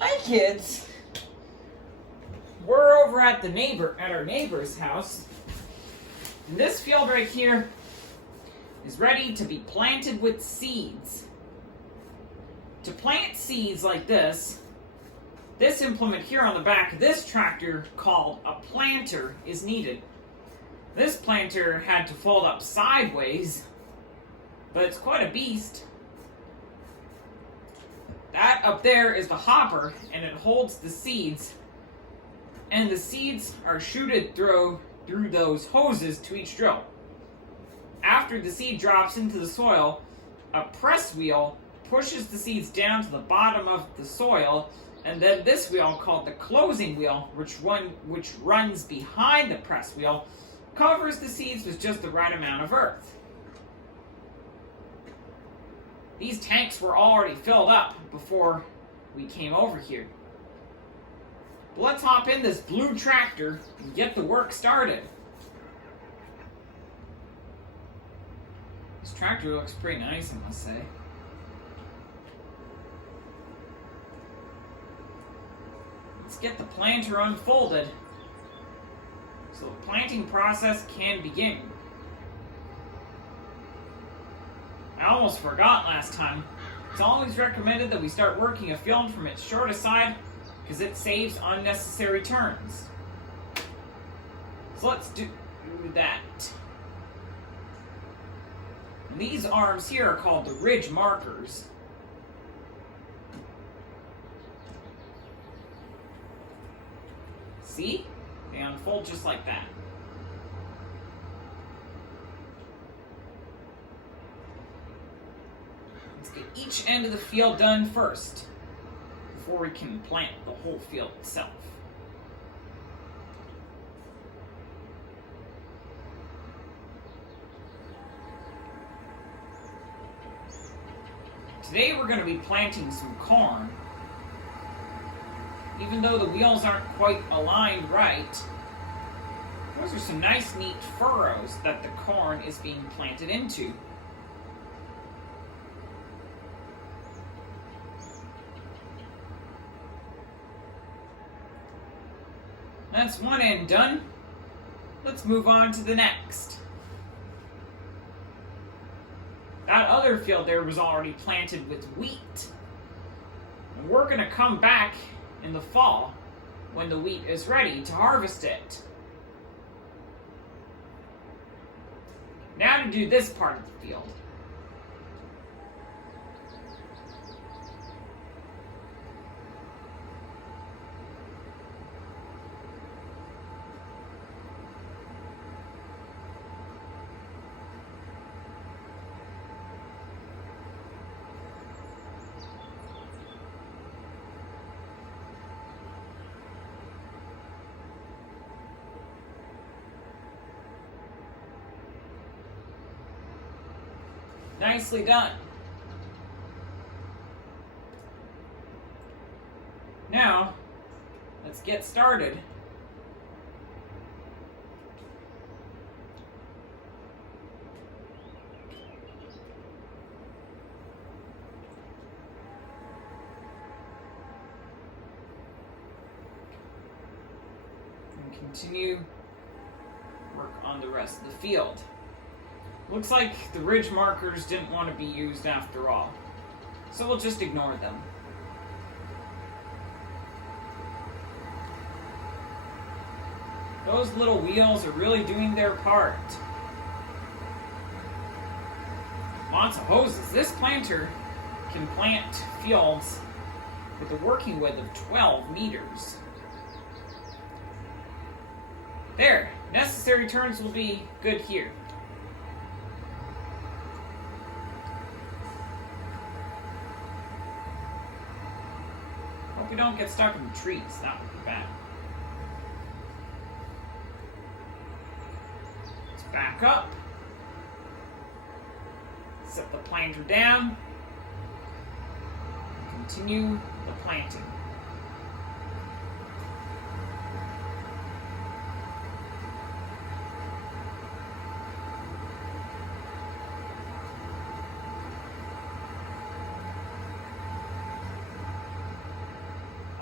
Hi kids. We're over at our neighbor's house. And this field right here is ready to be planted with seeds. To plant seeds like this implement here on the back of this tractor called a planter is needed. This planter had to fold up sideways, but it's quite a beast. That up there is the hopper, and it holds the seeds. And the seeds are shooted through those hoses to each drill. After the seed drops into the soil, a press wheel pushes the seeds down to the bottom of the soil, and then this wheel, called the closing wheel, which runs behind the press wheel, covers the seeds with just the right amount of earth. These tanks were already filled up before we came over here. But let's hop in this blue tractor and get the work started. This tractor looks pretty nice, I must say. Let's get the planter unfolded so the planting process can begin. I almost forgot last time. It's always recommended that we start working a field from its shortest side because it saves unnecessary turns. So let's do that. And these arms here are called the ridge markers. See? They unfold just like that. Let's get each end of the field done first before we can plant the whole field itself. Today we're going to be planting some corn. Even though the wheels aren't quite aligned right, those are some nice neat furrows that the corn is being planted into. That's one end done. Let's move on to the next. That other field there was already planted with wheat. And we're going to come back in the fall when the wheat is ready to harvest it. Now to do this part of the field. Nicely done. Now, let's get started. And continue work on the rest of the field. Looks like the ridge markers didn't want to be used after all, so we'll just ignore them. Those little wheels are really doing their part. Lots of hoses. This planter can plant fields with a working width of 12 meters. There, necessary turns will be good here. Hope we don't get stuck in the trees. That would be bad. Let's back up. Set the planter down. Continue the planting.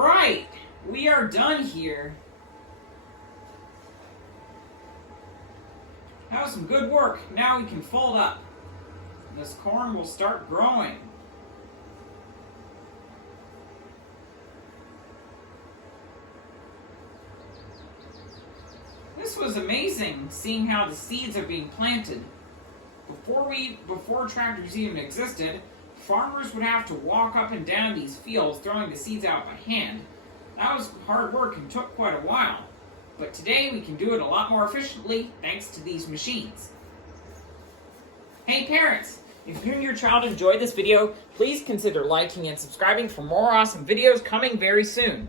right, we are done here. That was some good work. Now we can fold up. This corn will start growing. This was amazing, seeing how the seeds are being planted. Before tractors even existed, farmers would have to walk up and down these fields throwing the seeds out by hand. That was hard work and took quite a while. But today we can do it a lot more efficiently thanks to these machines. Hey parents, if you and your child enjoyed this video, please consider liking and subscribing for more awesome videos coming very soon.